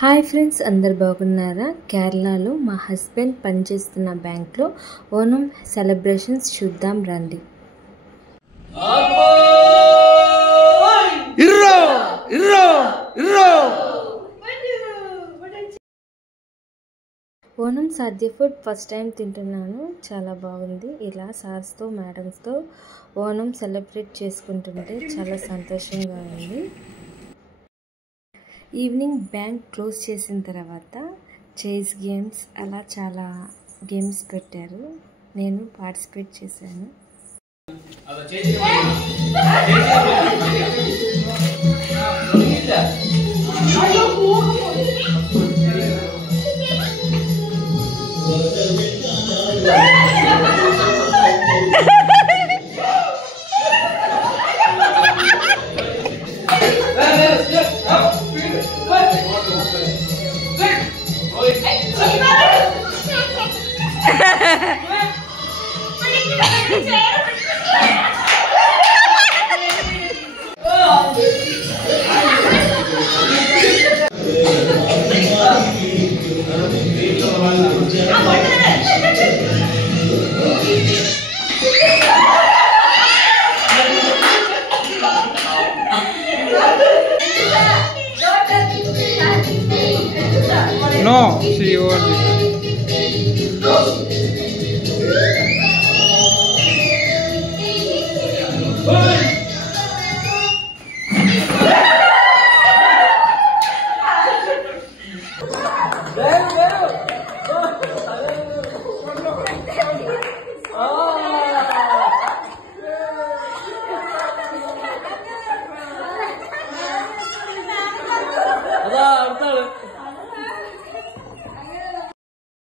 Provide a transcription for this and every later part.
Hi friends, అందరు బాగున్నారా? కేరళలో మా హస్బెండ్ పనిచేస్తున్న బ్యాంక్లో ఓనం సెలబ్రేషన్స్ చూద్దాం రండి. ఓనం సాధ్య ఫుడ్ ఫస్ట్ టైం తింటున్నాను. చాలా బాగుంది. ఇలా సార్స్తో మేడమ్స్తో ఓనం సెలబ్రేట్ చేసుకుంటుంటే చాలా సంతోషంగా ఉంది. ఈవినింగ్ బ్యాంక్ క్లోజ్ చేసిన తర్వాత చేస్ గేమ్స్ అలా చాలా గేమ్స్ పెట్టారు. నేను పార్టిసిపేట్ చేశాను. No, she won't.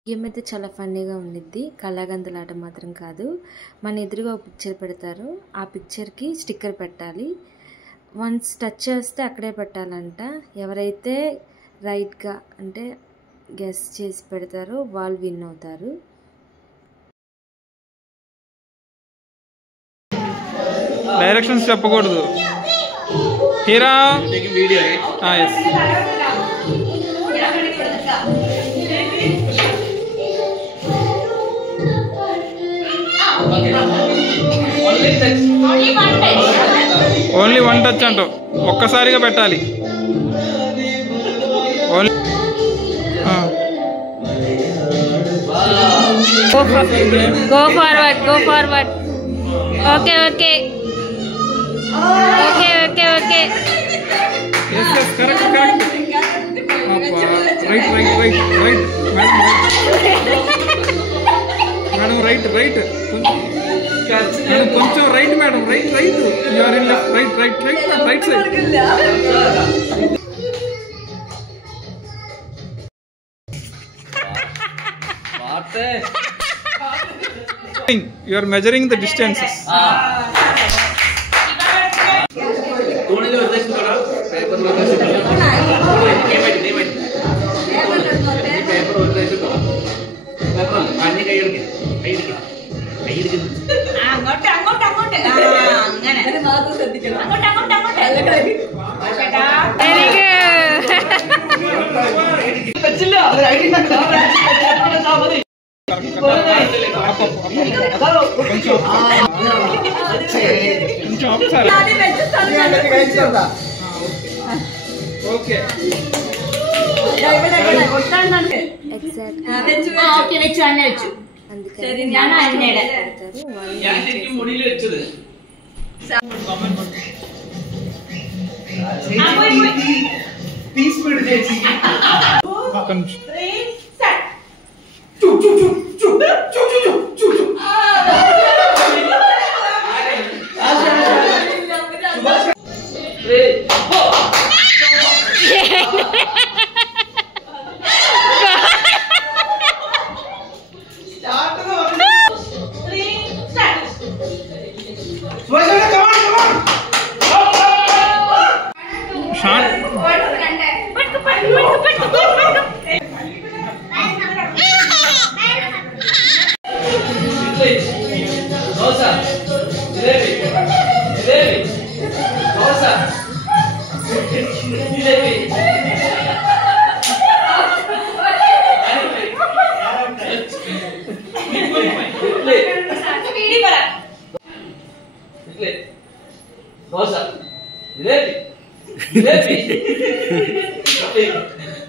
గేమ్ అయితే చాలా ఫన్నీగా ఉండిద్ది. కళ్ళగంతలాట మాత్రం కాదు. మన ఎదురుగా ఒక పిక్చర్ పెడతారు. ఆ పిక్చర్కి స్టిక్కర్ పెట్టాలి. వన్స్ టచ్ చేస్తే అక్కడే పెట్టాలంట. ఎవరైతే రైట్గా అంటే గెస్ చేసి పెడతారో వాళ్ళు విన్ అవుతారు. డైరెక్షన్స్ చెప్పకూడదు. హీరా ఎస్. ఓన్లీ వన్ టచ్ అంటూ ఒక్కసారిగా పెట్టాలి. Go forward. Okay. Yes, correct. Right. Madam, right. Madam, కొంచెం right madam, right. You are in left, right side. You are measuring the distances.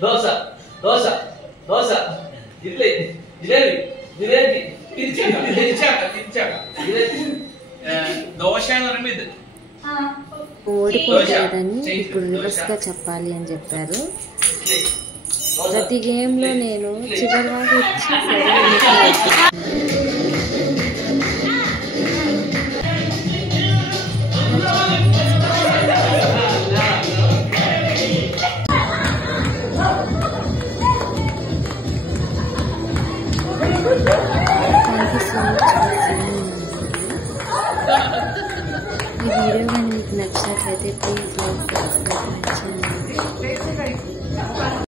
Dosa dosa dosa idli jalebi jalebi dosa అని പറയുമ്പോൾ ഇത് ఓడిపోతాడని ఇప్పుడు రివర్స్గా చెప్పాలి అని చెప్పారు. ప్రతి గేమ్లో నేను చివరి వరకు వచ్చి